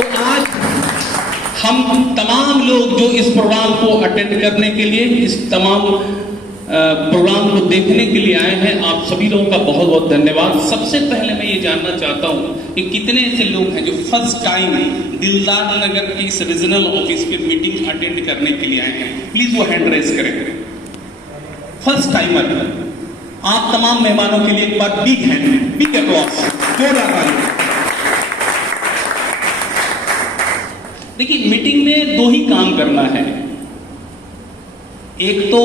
तो आज हम तमाम लोग जो इस प्रोग्राम को अटेंड करने के लिए, इस तमाम प्रोग्राम को देखने के लिए आए हैं, आप सभी लोगों का बहुत बहुत धन्यवाद। सबसे पहले मैं ये जानना चाहता हूं कि कितने ऐसे लोग हैं जो फर्स्ट टाइम दिलदार नगर के इस रीजनल ऑफिस पे मीटिंग अटेंड करने के लिए आए हैं। प्लीज वो हैंड रेज करें। फर्स्ट टाइमर आप तमाम मेहमानों के लिए एक बार बिग हैंड, बिग अप्लॉज, जोरदार ताली। देखिए, मीटिंग में दो ही काम करना है, एक तो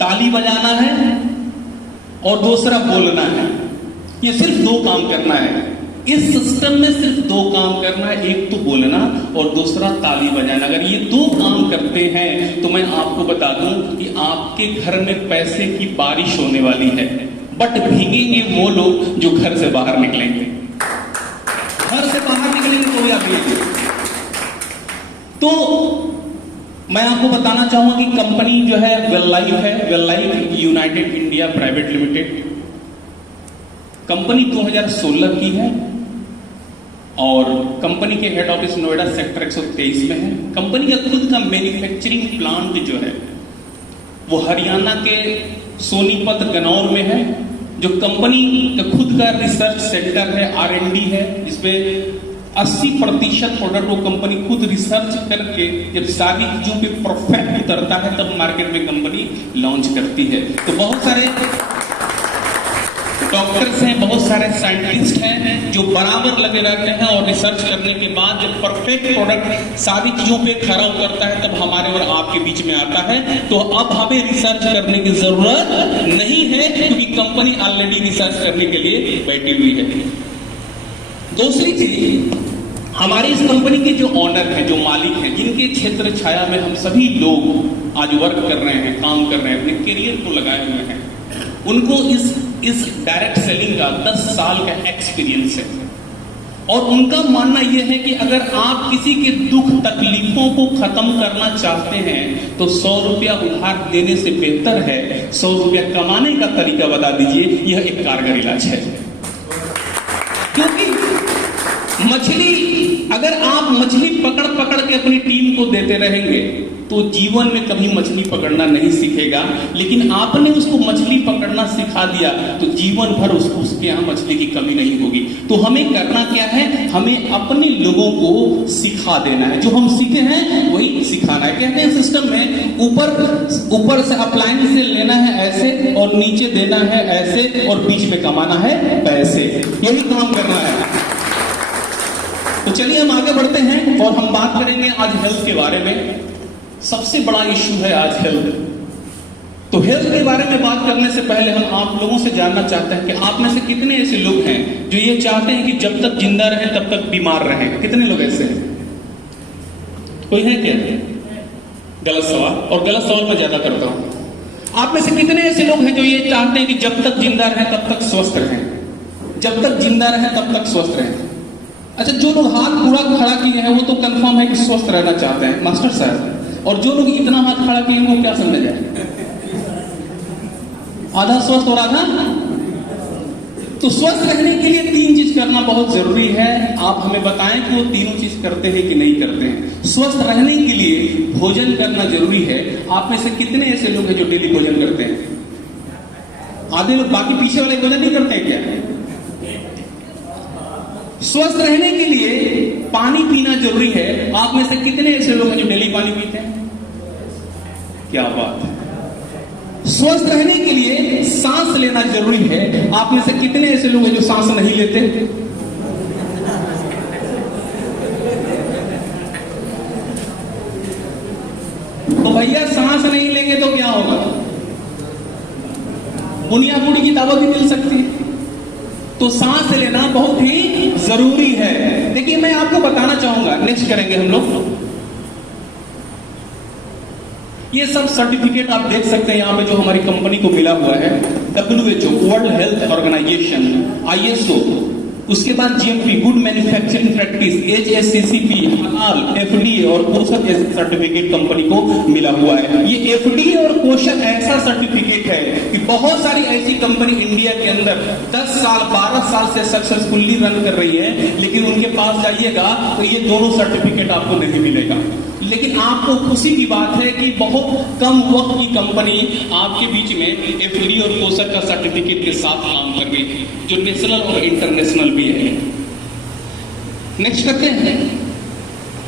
ताली बजाना है और दूसरा बोलना है। ये सिर्फ दो काम करना है इस सिस्टम में, सिर्फ दो काम करना है, एक तो बोलना और दूसरा ताली बजाना। अगर ये दो काम करते हैं तो मैं आपको बता दूं कि आपके घर में पैसे की बारिश होने वाली है। बट भीगेंगे वो लोग जो घर से बाहर निकलेंगे। घर से बाहर निकलेंगे तो आप भीगेंगे। तो मैं आपको बताना चाहूंगा कि कंपनी जो है वेल लाइफ है, well life United India private limited. Company 2016 की है और कंपनी के हेड ऑफिस नोएडा सेक्टर 123 में है। कंपनी का खुद का मैन्युफैक्चरिंग प्लांट जो है वो हरियाणा के सोनीपत गनौर में है। जो कंपनी का खुद का रिसर्च सेंटर है, R&D है, जिसपे 80% प्रोडक्ट को कंपनी खुद रिसर्च करके जब सारी चीजों पे परफेक्ट उतरता है तब मार्केट में कंपनी लॉन्च करती है। तो बहुत सारे डॉक्टर्स हैं, बहुत सारे साइंटिस्ट हैं जो बराबर लगे रहते हैं और रिसर्च करने के बाद जब परफेक्ट प्रोडक्ट सारी चीजों पे खरा उतरता है तब हमारे और आपके बीच में आता है। तो अब हमें रिसर्च करने की जरूरत नहीं है क्योंकि कंपनी ऑलरेडी रिसर्च करने के लिए बैठी हुई है। दूसरी चीज, हमारी इस कंपनी के जो ऑनर हैं, जो मालिक हैं, जिनके क्षेत्र छाया में हम सभी लोग आज वर्क कर रहे हैं, काम कर रहे हैं, अपने करियर को लगाए हुए हैं, उनको इस डायरेक्ट सेलिंग का 10 साल का एक्सपीरियंस है। और उनका मानना यह है कि अगर आप किसी के दुख तकलीफों को खत्म करना चाहते हैं तो 100 रुपया उधार देने से बेहतर है 100 रुपया कमाने का तरीका बता दीजिए। यह एक कारगर इलाज है। क्योंकि अगर आप मछली पकड़ पकड़ के अपनी टीम को देते रहेंगे तो जीवन में कभी मछली पकड़ना नहीं सीखेगा। लेकिन आपने उसको मछली पकड़ना सिखा दिया तो जीवन भर उसके यहाँ मछली की कमी नहीं होगी। तो हमें करना क्या है, हमें अपने लोगों को सिखा देना है। जो हम सीखे हैं वही सिखाना है। कहते हैं सिस्टम में ऊपर से अप्लायंस से लेना है ऐसे और नीचे देना है ऐसे और बीच में कमाना है पैसे। यही काम करना है। तो चलिए हम आगे बढ़ते हैं और हम बात करेंगे आज हेल्थ के बारे में। सबसे बड़ा इश्यू है आज हेल्थ। तो हेल्थ के बारे में बात करने से पहले हम आप लोगों से जानना चाहते हैं कि आप में से कितने ऐसे लोग हैं जो ये चाहते हैं कि जब तक जिंदा रहे तब तक बीमार रहे। कितने लोग ऐसे हैं? कोई है क्या? गलत सवाल, और गलत सवाल मैं ज्यादा करता हूं। आप में से कितने ऐसे लोग हैं जो ये चाहते हैं कि जब तक जिंदा रहे तब तक स्वस्थ रहें, जब तक जिंदा रहे तब तक स्वस्थ रहें? अच्छा, जो लोग हाथ पूरा खड़ा किए हैं वो तो कंफर्म है कि स्वस्थ रहना चाहते हैं मास्टर साहब। और जो लोग इतना हाथ खड़ा किए हैं वो क्या समझ जाए? आधा स्वस्थ और आधा। तो स्वस्थ रहने के लिए 3 चीज करना बहुत जरूरी है। आप हमें बताएं कि वो तीनों चीज करते हैं कि नहीं करते हैं। स्वस्थ रहने के लिए भोजन करना जरूरी है। आप में से कितने ऐसे लोग हैं जो डेली भोजन करते हैं? आधे लोग, बाकी पीछे वाले भोजन नहीं करते हैं क्या? स्वस्थ रहने के लिए पानी पीना जरूरी है। आप में से कितने ऐसे लोग हैं जो डेली पानी पीते हैं? क्या बात है। स्वस्थ रहने के लिए सांस लेना जरूरी है। आप में से कितने ऐसे लोग हैं जो सांस नहीं लेते? तो भैया सांस नहीं लेंगे तो क्या होगा? बुनियापुरी की दावत भी मिल सकती है। तो सांस लेना बहुत ही जरूरी है। देखिए, मैं आपको बताना चाहूंगा, नेक्स्ट करेंगे हम लोग। ये सब सर्टिफिकेट आप देख सकते हैं यहाँ पे जो हमारी कंपनी को मिला हुआ है। WHO world health organisation, ISO, उसके बाद GMP good manufacturing practice, HACCP, हलाल, FDA और कोशर जैसे सर्टिफिकेट कंपनी को मिला हुआ है। ये FDA और कोशर ऐसा सर्टिफिकेट है कि बहुत सारी ऐसी कंपनी इंडिया के अंदर 10 साल 12 साल से सक्सेसफुली रन कर रही है, लेकिन उनके पास जाइएगा तो ये दोनों सर्टिफिकेट आपको नहीं मिलेगा। लेकिन आपको खुशी की बात है कि बहुत कम वक्त की कंपनी आपके बीच में FDA और कोशर का सर्टिफिकेट के साथ काम कर रही है, जो नेशनल और इंटरनेशनल भी है। नेक्स्ट करते हैं,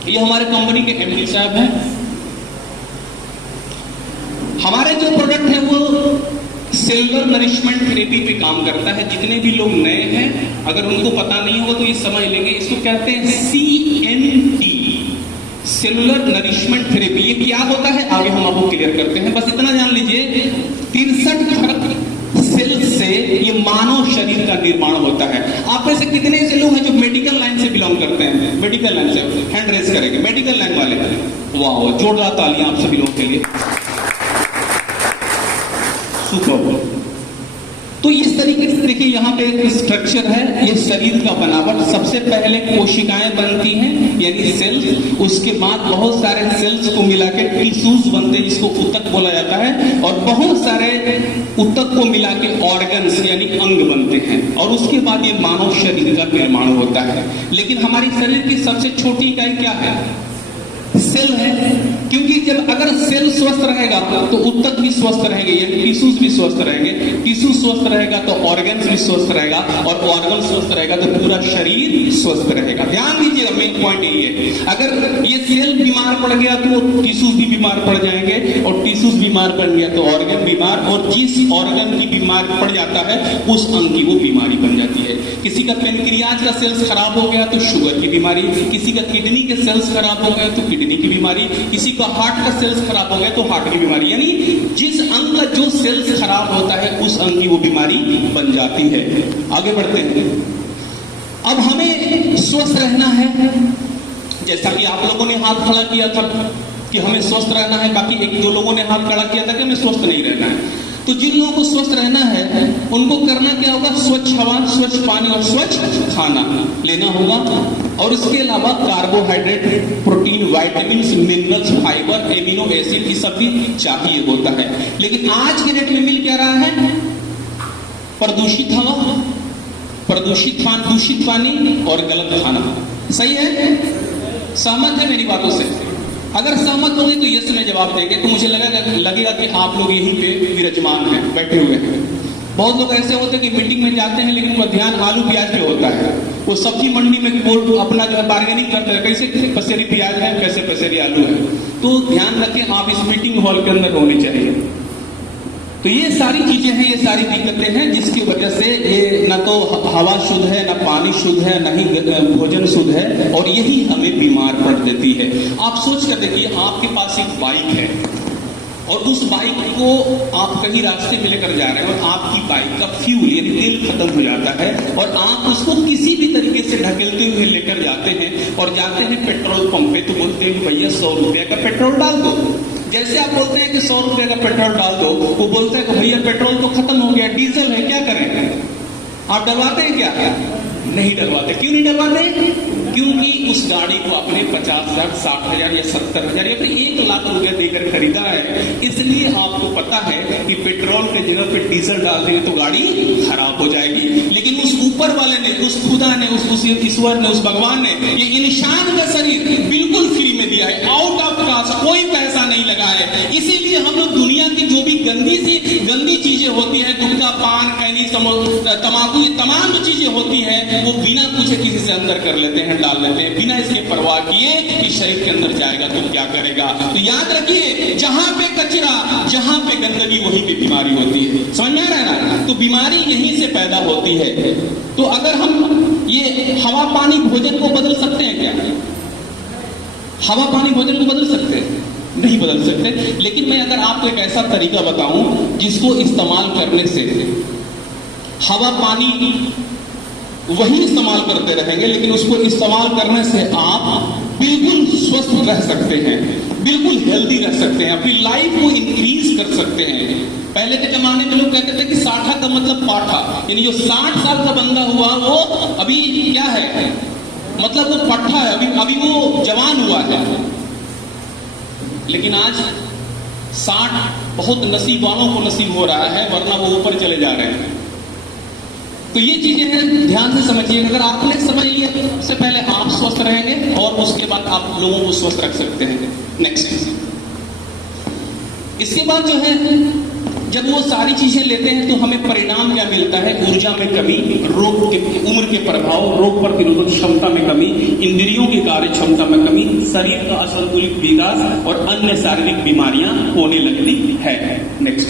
ये हमारे कंपनी के MD साहब हैं। हमारे जो प्रोडक्ट है वो सेलुलर नरिशमेंट थेरेपी पे काम करता है। जितने भी लोग नए हैं, अगर उनको पता नहीं होगा तो ये समझ लेंगे, इसको कहते हैं CNT, सेलुलर नरिशमेंट थेरेपी। ये क्या होता है आगे हम आपको क्लियर करते हैं, बस इतना जान लीजिए 63 खरब सेल से ये मानव शरीर का निर्माण होता है। आप में से कितने ऐसे लोग हैं जो मेडिकल लाइन से बिलोंग करते हैं? मेडिकल लाइन से हैंड रेस करेंगे, मेडिकल लाइन वाले। वाह, जोरदार तालियां आप सभी लोगों के लिए। सुपर। तो इस तरीके से देखिए यहाँ पे एक स्ट्रक्चर है, ये शरीर का बनावट। सबसे पहले कोशिकाएं बनती हैं यानी सेल्स, उसके बाद बहुत सारे सेल्स को मिला के टिश्यूज बनते हैं जिसको ऊतक बोला जाता है, और बहुत सारे ऊतक को मिला के ऑर्गन्स यानी अंग बनते हैं, और उसके बाद ये मानव शरीर का निर्माण होता है। लेकिन हमारी शरीर की सबसे छोटी इकाई क्या है? सेल है। क्योंकि जब अगर सेल स्वस्थ रहेगा तो ऊतक भी स्वस्थ रहेंगे, यानी टिश्यूज भी स्वस्थ रहेंगे, टिश्यू स्वस्थ रहेगा तो ऑर्गन्स भी स्वस्थ रहेगा, और ऑर्गन स्वस्थ रहेगा तो पूरा शरीर स्वस्थ रहेगा। ध्यान दीजिएगा, मेन पॉइंट यही है। अगर ये सेल बीमार पड़ गया तो टिश्यूज भी बीमार पड़ जाएंगे, और टिश्यूज बीमार पड़ गया तो ऑर्गन बीमार, और जिस ऑर्गन की बीमार पड़ जाता है उस अंग की वो बीमारी बन जाती है। किसी का पेनक्रियाज का सेल्स खराब हो गया तो शुगर की बीमारी, किसी का किडनी के सेल्स खराब हो गया तो किडनी की बीमारी, किसी का हार्ट का सेल्स खराब हो गया तो हार्ट की बीमारी। यानी जिस अंग का जो सेल्स खराब होता है उस अंग की वो बीमारी बन जाती है। आगे बढ़ते हैं। अब हमें स्वस्थ रहना है, जैसा कि आप लोगों ने हाथ खड़ा किया था कि हमें स्वस्थ रहना है, बाकी एक दो लोगों ने हाथ खड़ा किया था कि हमें स्वस्थ नहीं रहना है। तो जिन लोगों को स्वस्थ रहना है उनको करना क्या होगा? स्वच्छ हवा, स्वच्छ पानी और स्वच्छ खाना लेना होगा, और इसके अलावा carbohydrate, protein, vitamins, minerals, fibre, amino acid की सब भी चाहिए होता है। लेकिन आज के डेट में मिल क्या रहा है? प्रदूषित हवा, दूषित पानी और गलत खाना। सही है? सहमत है मेरी बातों से? अगर सहमत होंगे तो यस में जवाब देंगे, तो मुझे लगेगा कि आप लोग यहीं पे विराजमान हैं, बैठे हुए हैं। बहुत लोग ऐसे होते हैं कि मीटिंग में जाते हैं लेकिन उनका ध्यान आलू प्याज पे होता है। वो सब्जी मंडी में वो अपना जो है बार्गेनिंग करते हैं, कैसे पसेरी प्याज है, कैसे पसेरी आलू है। तो ध्यान रखें, आप इस मीटिंग हॉल के अंदर होनी चाहिए। तो ये सारी चीजें हैं, ये सारी दिक्कतें हैं जिसकी वजह से ये न तो हवा शुद्ध है, न पानी शुद्ध है, न ही भोजन शुद्ध है, और यही हमें बीमार पड़ देती है। आप सोच कर देखिए, आपके पास एक बाइक है और उस बाइक को आप कहीं रास्ते में लेकर जा रहे हैं और आपकी बाइक का फ्यूल यानी तेल खत्म हो जाता है, और आप उसको किसी भी तरीके से ढकेलते हुए लेकर जाते हैं और जाते हैं पेट्रोल पंप पे, तो बोलते हैं भैया 100 रुपये का पेट्रोल डाल दो। जैसे आप बोलते हैं कि 100 रुपये का पेट्रोल डाल दो, वो बोलता है कि भैया पेट्रोल तो खत्म हो गया, डीजल है, क्या करें? आप डलवाते हैं क्या? नहीं डलवाते। क्यों नहीं डलवाते? क्योंकि उस गाड़ी को आपने 50,000, 60,000 या 70,000 या फिर 1 लाख रुपया देकर खरीदा है, इसलिए आपको पता है कि पेट्रोल के जगह पे डीजल डाल देंगे तो गाड़ी खराब हो जाएगी। लेकिन उस ऊपर वाले ने, उस खुदा ने, उस ईश्वर ने, उस भगवान ने ये इंसान का शरीर बिल्कुल फ्री में दिया है, आउट ऑफ कास्ट, कोई पैसा नहीं लगा है। इसीलिए हम लोग दुनिया की जो भी गंदी चीजें होती है, गुटखा, पान, खैनी, तमाकू, ये तमाम जो चीजें होती है वो बिना पूछे किसी से अंदर कर लेते हैं, डाल लेते हैं, बिना इसके परवाह किए कि शरीर के अंदर जाएगा तो क्या करेगा। तो याद रखिए, जहां पे कचरा, जहां पे गंदगी, वहीं पे बीमारी होती है। समझ में आ रहा है ना? तो बीमारी यहीं से पैदा होती है। तो अगर हम ये हवा, पानी, भोजन को बदल सकते हैं क्या? हवा, पानी, भोजन को बदल सकते हैं? नहीं बदल सकते। लेकिन मैं अगर आपको एक ऐसा तरीका बताऊं जिसको इस्तेमाल करने से हवा, पानी वही इस्तेमाल करते रहेंगे, लेकिन उसको इस्तेमाल करने से आप बिल्कुल स्वस्थ रह सकते हैं, बिल्कुल हेल्दी रह सकते हैं, अपनी लाइफ को इंक्रीज कर सकते हैं। पहले के जमाने में लोग कहते थे कि 60 का मतलब पाठा, यानी जो 60 साल का बंदा हुआ वो अभी क्या है, मतलब वो पट्ठा है, अभी वो जवान हुआ है। लेकिन आज 60 बहुत नसीब वालों को नसीब हो रहा है, वरना वो ऊपर चले जा रहे हैं। तो ये चीजें हैं, ध्यान से समझिए। अगर आपने समझ लिया, सबसे पहले आप स्वस्थ रहेंगे और उसके बाद आप लोगों को स्वस्थ रख सकते हैं। नेक्स्ट, इसके बाद जो है, जब वो सारी चीजें लेते हैं तो हमें परिणाम क्या मिलता है? ऊर्जा में कमी, रोग के उम्र के प्रभाव, रोग प्रतिरोधक क्षमता में कमी, इंद्रियों की कार्य क्षमता में कमी, शरीर का असंतुलित विकास और अन्य शारीरिक बीमारियां होने लगती है। नेक्स्ट,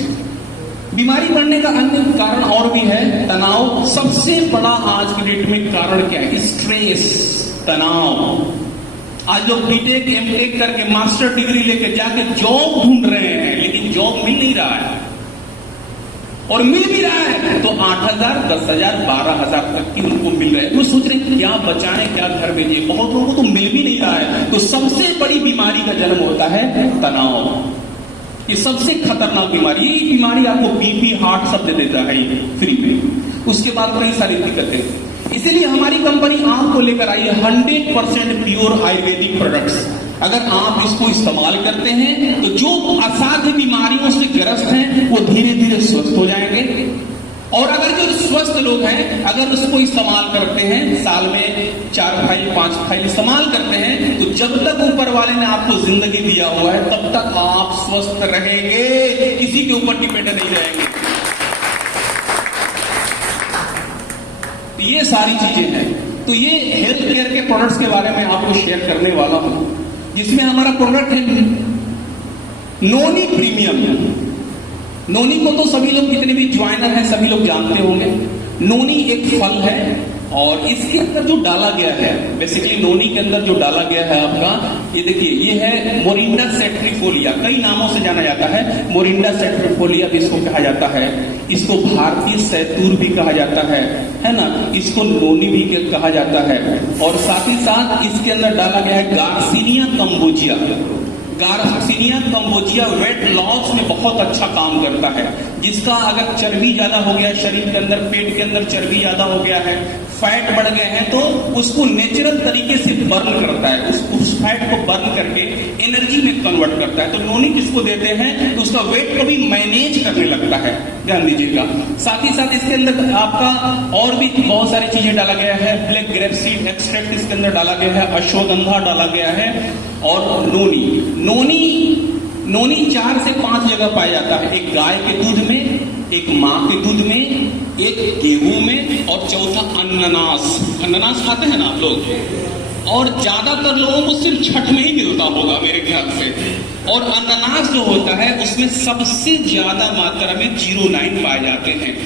बीमारी बढ़ने का अन्य कारण और भी है, तनाव। सबसे बड़ा आज की डेट में कारण क्या है? स्ट्रेस, तनाव। आज लोग बीटेक एमटेक करके मास्टर डिग्री लेके जाके जॉब ढूंढ रहे हैं, लेकिन जॉब मिल नहीं रहा है, और मिल भी रहा है तो 8,000, 10,000, 12,000 तक की उनको मिल रहे हैं। वो सोच रहे हैं क्या बचाएं, क्या घर भेजिए। बहुत लोगों को तो मिल भी नहीं रहा है। तो सबसे बड़ी बीमारी का जन्म होता है तनाव। ये सबसे खतरनाक बीमारी, ये बीमारी आपको बीपी, हार्ट सब दे देता है फ्री में। उसके बाद कई सारी दिक्कतें। इसीलिए हमारी कंपनी आपको लेकर आई है 100% प्योर आयुर्वेदिक प्रोडक्ट्स। अगर आप इसको इस्तेमाल करते हैं तो जो असाध्य बीमारियों से ग्रस्त हैं वो धीरे धीरे स्वस्थ हो जाएंगे। और अगर जो स्वस्थ लोग हैं, अगर उसको इस्तेमाल करते हैं, साल में 4 फाइल 5 फाइल इस्तेमाल करते हैं, तो जब तक ऊपर वाले ने आपको जिंदगी दिया हुआ है तब तक आप स्वस्थ रहेंगे, किसी के ऊपर डिपेंड नहीं रहेंगे। ये सारी चीजें हैं। तो ये हेल्थ केयर के प्रोडक्ट्स के बारे में आपको शेयर करने वाला हूं, जिसमें हमारा प्रोडक्ट है नोनी प्रीमियम। नोनी को तो सभी लोग, जितने भी ज्वाइनर हैं सभी लोग जानते होंगे। नोनी एक फल है और इसके अंदर जो डाला गया है, बेसिकली नोनी के अंदर जो डाला गया है आपका, ये देखिए, ये है मोरिंडा सेट्रिफोलिया। कई नामों से जाना जाता है। मोरिंडा सेट्रिफोलिया भी इसको कहा जाता है, इसको भारतीय सैतूर भी कहा जाता है ना, इसको नोनी भी कहा जाता है। और साथ ही साथ इसके अंदर डाला गया है garcinia cambogia. Garcinia cambogia weight loss में बहुत अच्छा काम करता है। जिसका अगर चर्बी ज्यादा हो गया शरीर के अंदर, पेट के अंदर चर्बी ज्यादा हो गया है, फैट बढ़ गए हैं, तो उसको नेचुरल तरीके से बर्न करता है। उस फैट को बर्न करके एनर्जी में कन्वर्ट करता है। तो नोनी जिसको देते हैं तो उसका वेट को भी मैनेज करने लगता है, ध्यान दीजिएगा। साथ ही साथ इसके अंदर आपका और भी बहुत सारी चीजें डाला गया है। ब्लैक ग्रेप सीड एक्सट्रैक्ट इसके अंदर डाला गया है, अश्वगंधा डाला गया है, और नोनी 4 से 5 जगह पाया जाता है। एक गाय के दूध में, एक माँ के दूध में, एक गेहूं में, और चौथा अनानास। अनानास खाते हैं ना आप लोग? और ज्यादातर लोगों को सिर्फ छठ में ही मिलता होगा मेरे ख्याल से। और अनानास जो होता है उसमें सबसे ज्यादा मात्रा में 09 पाए जाते हैं।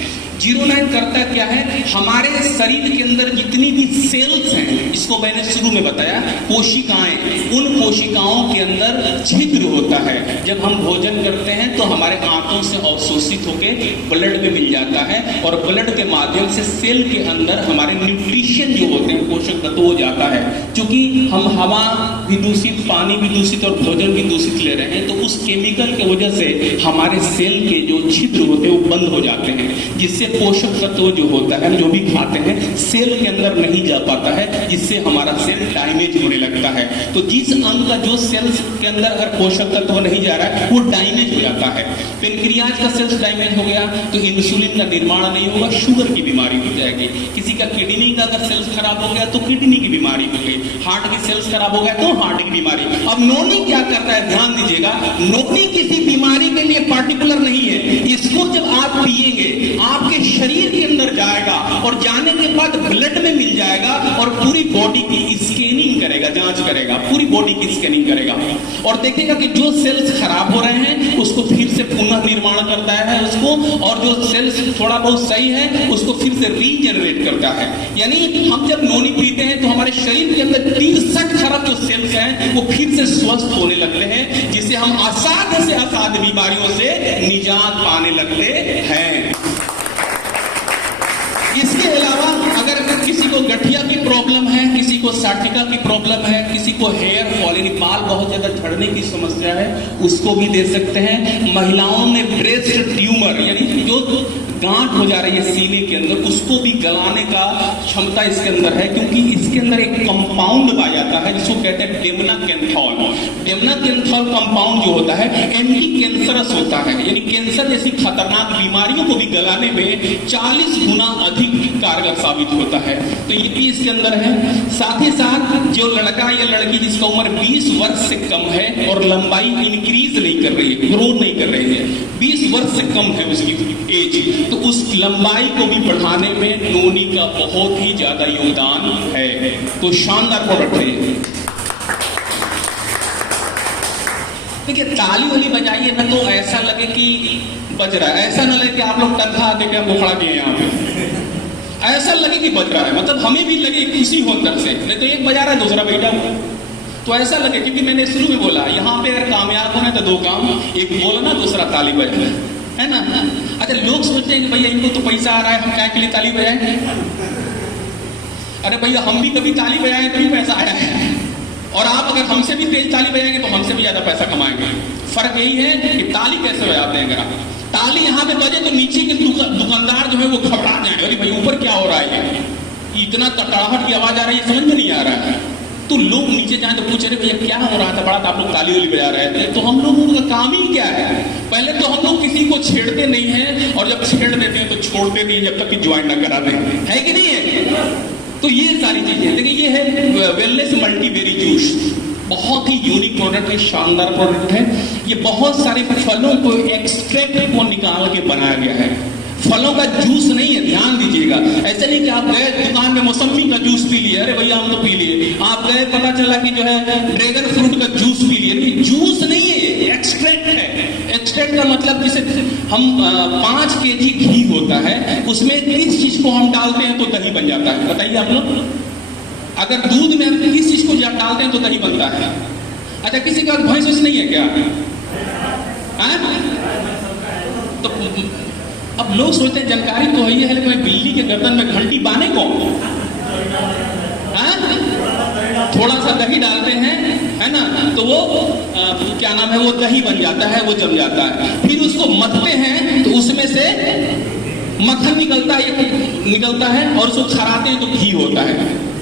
09 करता क्या है? हमारे शरीर के अंदर जितनी भी सेल्स हैं, इसको मैंने शुरू में बताया, कोशिकाएं, उन कोशिकाओं के अंदर छिद्र होता है। जब हम भोजन करते हैं तो हमारे आंतों से अवशोषित होकर ब्लड में मिल जाता है, और ब्लड के माध्यम से सेल के अंदर हमारे न्यूट्रिशन जो होते हैं, पोषक तत्व हो जाता है। क्योंकि हम हवा भी दूषित, पानी भी दूषित और भोजन भी दूषित ले रहे हैं, तो उस केमिकल की वजह से हमारे सेल के जो छिद्र होते हैं वो बंद हो जाते हैं, जिससे पोषक तत्व जो होता है, जो भी खाते हैं, सेल के अंदर नहीं जा पाता है, जिससे हमारा सेल डैमेज होने लगता है। तो जिस अंग का जो सेल्स के अंदर अगर पोषक तत्व नहीं जा रहा है वो डैमेज हो जाता है। पेनक्रियाज का सेल्स डैमेज हो गया तो इंसुलिन का निर्माण नहीं होगा, शुगर की बीमारी हो जाएगी। किसी का किडनी का अगर सेल्स खराब हो गया तो किडनी की बीमारी हो गई, हार्ट की सेल्स खराब हो गया तो हार्ट की बीमारी। अब नोनी क्या करता है, ध्यान दीजिएगा, नोनी किसी बीमारी के लिए पार्टिकुलर नहीं है। इसको जब आप पिएंगे आपके शरीर के अंदर जाएगा, और जाने के बाद ब्लड में मिल जाएगा, और पूरी बॉडी की स्कैनिंग करेगा, जांच करेगा, पूरी बॉडी की स्कैनिंग करेगा, और देखेगा कि जो सेल्स खराब हो रहे हैं उसको फिर से पुनः निर्माण करता है उसको, और जो सेल्स थोड़ा बहुत सही है उसको फिर से रीजनरेट करता है। यानी हम जब नोनी पीते हैं तो हमारे शरीर के अंदर 63 खरब जो सेल्स हैं वो फिर से स्वस्थ होने लगते हैं, जिससे हम असाध्य से असाध्य बीमारियों से निजात पाने लगते हैं। इसके अलावा अगर किसी को गठिया की प्रॉब्लम है, किसी को को साटिका की प्रॉब्लम है, किसी को हेयर फॉल यानी बाल बहुत ज्यादा झड़ने की समस्या है, उसको भी दे सकते हैं। महिलाओं में ब्रेस्ट ट्यूमर यानी जो गांठ हो जा रही है सीने के अंदर, उसको भी गलाने का क्षमता इसके अंदर है, क्योंकि इसके अंदर एक कंपाउंड पाया जाता है जिसको कहते हैं डेमनाकेंथॉल। डेमनाकेंथॉल कंपाउंड जो होता है एंटी कैंसरस होता है, यानी कैंसर जैसी खतरनाक बीमारियों को भी गलाने में 40 गुना अधिक कारगर साबित होता है। तो ये भी इसके अंदर है। साथ ही साथ जो लड़का या लड़की जिसका उम्र 20 वर्ष से कम है और लंबाई इंक्रीज नहीं कर रही है, ग्रो नहीं कर रही है, 20 वर्ष से कम है उसकी एज, तो उस लंबाई को भी बढ़ाने में नोनी का बहुत ही ज्यादा योगदान है। तो शानदार प्रोडक्ट है। देखिए ताली वाली बजाइए ना तो ऐसा लगे कि बज रहा है, ऐसा ना लगे कि आप लोग तनख्वाह देके हमको खड़ा किए यहाँ पे, ऐसा लगे कि बज रहा है, मतलब हमें भी लगे खुशी हो अंदर से। नहीं तो एक बजा रहा है दूसरा बैठा हुआ, तो ऐसा लगे, क्योंकि मैंने शुरू में बोला यहाँ पे अगर कामयाब होना तो 2 काम, एक बोलना दूसरा ताली बजाना, है ना। अच्छा लोग सोचते हैं कि भैया इनको तो पैसा आ रहा है, हम क्या के लिए ताली बजाएं? अरे भैया हम भी कभी ताली बजाए तभी पैसा आया है, और आप अगर हमसे भी तेज ताली बजाएंगे तो हमसे भी ज्यादा पैसा कमाएंगे। फर्क यही है कि ताली कैसे बजाते हैं। अगर आप ताली यहाँ पे बजे तो नीचे के दुकानदार जो है वो घबरा जाए, अरे भाई ऊपर क्या हो रहा है, इतना तड़ाहट की आवाज आ रही है, समझ में नहीं आ रहा है। तो लोग नीचे जाए तो पूछ रहे भैया क्या हो रहा था, बड़ा आप लोग ताली वाली बजा रहे थे। तो हम लोगों का काम ही क्या है, पहले तो हम लोग किसी को छेड़ते नहीं है, और जब छेड़ देते हैं तो छोड़ते नहीं जब तक कि ज्वाइन ना करा दें, है कि नहीं है। तो ये सारी चीजें देखिए, ये है वेलनेस मल्टीबेरी जूस, बहुत ही यूनिक प्रोडक्ट है, शानदार प्रोडक्ट है। ये बहुत सारे फलों को एक्सट्रैक्ट को निकाल के बनाया गया है, फलों का जूस नहीं है, ध्यान दीजिएगा। ऐसे नहीं कि आप गए दुकान में मौसमी का जूस पी लिए, अरे भैया हम तो पी लिए, आप गए पता चला कि जो है ड्रैगन फ्रूट का जूस पी लिए, नहीं जूस नहीं है, एक्सट्रैक्ट है। एक्सट्रैक्ट का मतलब जैसे हम 5 kg घी होता है, उसमें किस चीज को हम डालते हैं तो दही बन जाता है, बताइए आप लोग। अगर दूध में हम किस चीज को डालते हैं तो दही बनता है। अच्छा किसी के पास भैंस नहीं है क्या? तो अब लोग सोचते हैं जानकारी तो है लेकिन बिल्ली के गर्दन में घंटी बांधे कौन? थोड़ा सा दही डालते हैं, है ना, तो वो क्या नाम है, वो दही बन जाता है, वो जम जाता है। फिर उसको मथते हैं तो उसमें से मक्खन निकलता है और उसको खराते हैं तो घी होता है,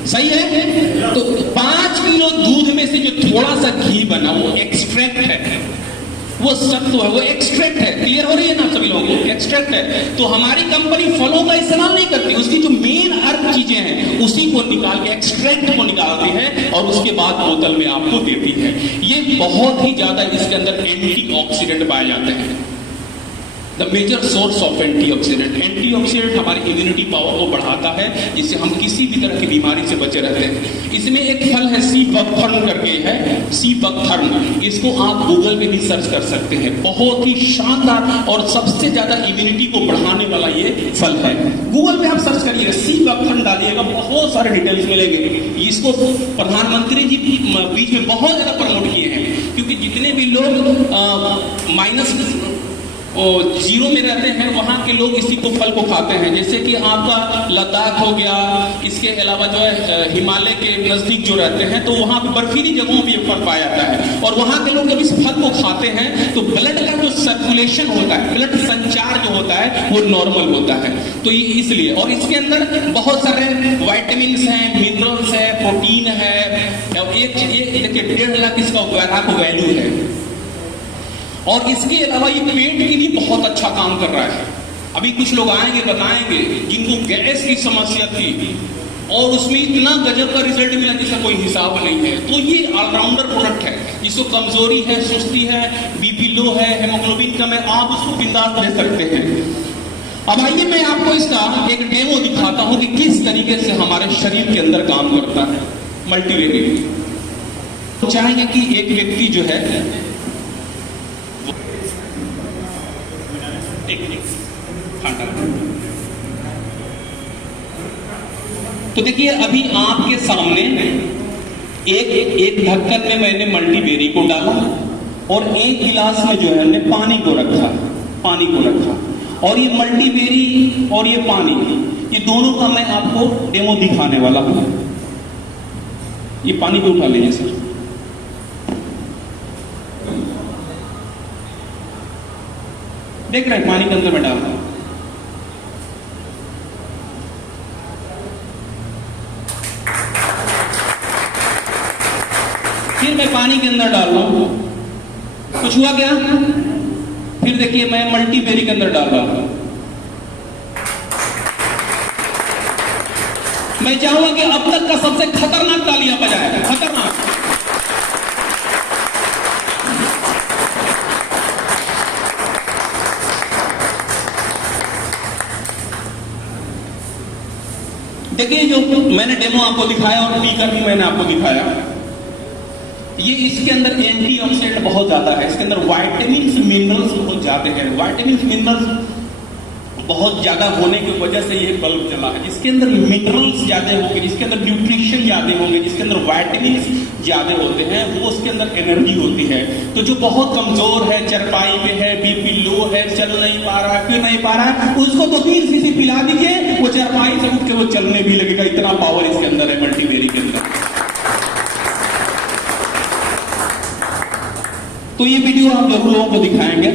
सही है। तो 5 किलो दूध में से जो थोड़ा सा घी बना वो एक्सट्रैक्ट है, वो सत्व है, वो एक्सट्रैक्ट है। क्लियर हो रही है ना सभी लोगों को? एक्सट्रैक्ट है। तो हमारी कंपनी फलों का इस्तेमाल नहीं करती, उसकी जो मेन अर्थ चीजें हैं उसी को निकाल के एक्सट्रैक्ट को निकालती है और उसके बाद बोतल में आपको देती है। ये बहुत ही ज्यादा इसके अंदर एंटीऑक्सीडेंट पाए जाते हैं। The major source of antioxidant. Antioxidant हमारी इम्यूनिटी पावर को बढ़ाता है, जिससे हम किसी भी तरह की बीमारी से बचे रहते हैं। इसमें एक फल है सी बकथर्न करके है, सी बकथर्न, इसको आप गूगल पे भी सर्च कर सकते हैं। बहुत ही शानदार और सबसे ज्यादा इम्यूनिटी को बढ़ाने वाला ये फल है। गूगल पे आप सर्च करिएगा, सी बकथर्न डालिएगा, बहुत सारे डिटेल्स मिलेंगे। इसको प्रधानमंत्री जी बीच में बहुत ज्यादा प्रमोट किए हैं, क्योंकि जितने भी लोग माइनस 0 में रहते हैं वहां के लोग इसी को फल को खाते हैं। जैसे कि आपका लद्दाख हो गया, इसके अलावा जो है हिमालय के नजदीक जो रहते हैं तो वहां पे बर्फीली जगहों पे ये फल पाया जाता है, और वहां के लोग जब इस फल को खाते हैं तो ब्लड का जो सर्कुलेशन होता है, ब्लड संचार जो होता है वो नॉर्मल होता है। तो ये इसलिए, और इसके अंदर बहुत सारे वाइटामिन हैं, मिनरल्स है, प्रोटीन है, एक देखिए 1.5 लाख इसका वैल्यू है। और इसके अलावा ये पेट की भी बहुत अच्छा काम कर रहा है। अभी कुछ लोग आएंगे बताएंगे जिनको गैस की समस्या थी और उसमें इतना गजब का रिजल्ट मिला जिसका कोई हिसाब नहीं है। तो ये ऑलराउंडर प्रोडक्ट है, जिसको कमजोरी है, सुस्ती है, बीपी लो है, हेमोग्लोबिन कम है, आप उसको बिंदास ले सकते हैं। अब आइए मैं आपको इसका एक डेमो दिखाता हूं कि किस तरीके से हमारे शरीर के अंदर काम करता है मल्टीवेरिएट। तो चाहेंगे कि एक व्यक्ति जो है तो देखिए अभी आपके सामने एक ढक्कन में मैंने मल्टीबेरी को डाला और एक गिलास में जो है हमने पानी को रखा और ये मल्टीबेरी और ये पानी, ये दोनों का मैं आपको डेमो दिखाने वाला हूं। ये पानी को उठा लीजिए सर। देख रहे हैं पानी के अंदर में डाल रहा हूं। फिर मैं पानी के अंदर डाल रहा हूं, कुछ हुआ क्या? फिर देखिए मैं मल्टीबेरी के अंदर डाल रहा हूं। मैं चाहूंगा कि अब तक का सबसे खतरनाक तालियां बजाए, खतरनाक। देखिए जो मैंने डेमो आपको दिखाया और पीकर भी मैंने आपको दिखाया, ये इसके अंदर एंटीऑक्सीडेंट बहुत ज्यादा है, इसके अंदर विटामिन्स मिनरल्स बहुत ज्यादा है। विटामिन्स मिनरल्स बहुत ज्यादा होने की वजह से ये बल्ब जला है। जिसके अंदर मिनरल्स ज्यादा होंगे, जिसके अंदर न्यूट्रिशन ज्यादा होंगे, जिसके अंदर विटामिन्स ज्यादा होते हैं, वो उसके अंदर एनर्जी होती है। तो जो बहुत कमजोर है, चरपाई पे है, बीपी लो है, चल नहीं पा रहा है, फिर नहीं पा रहा है, उसको तो 3 सीसी पिला दीजिए, वो चरपाई से उठ के वो चलने भी लगेगा। इतना पावर इसके अंदर है मल्टीबेरी के अंदर। तो ये वीडियो हम जरूर लोगों को दिखाएंगे।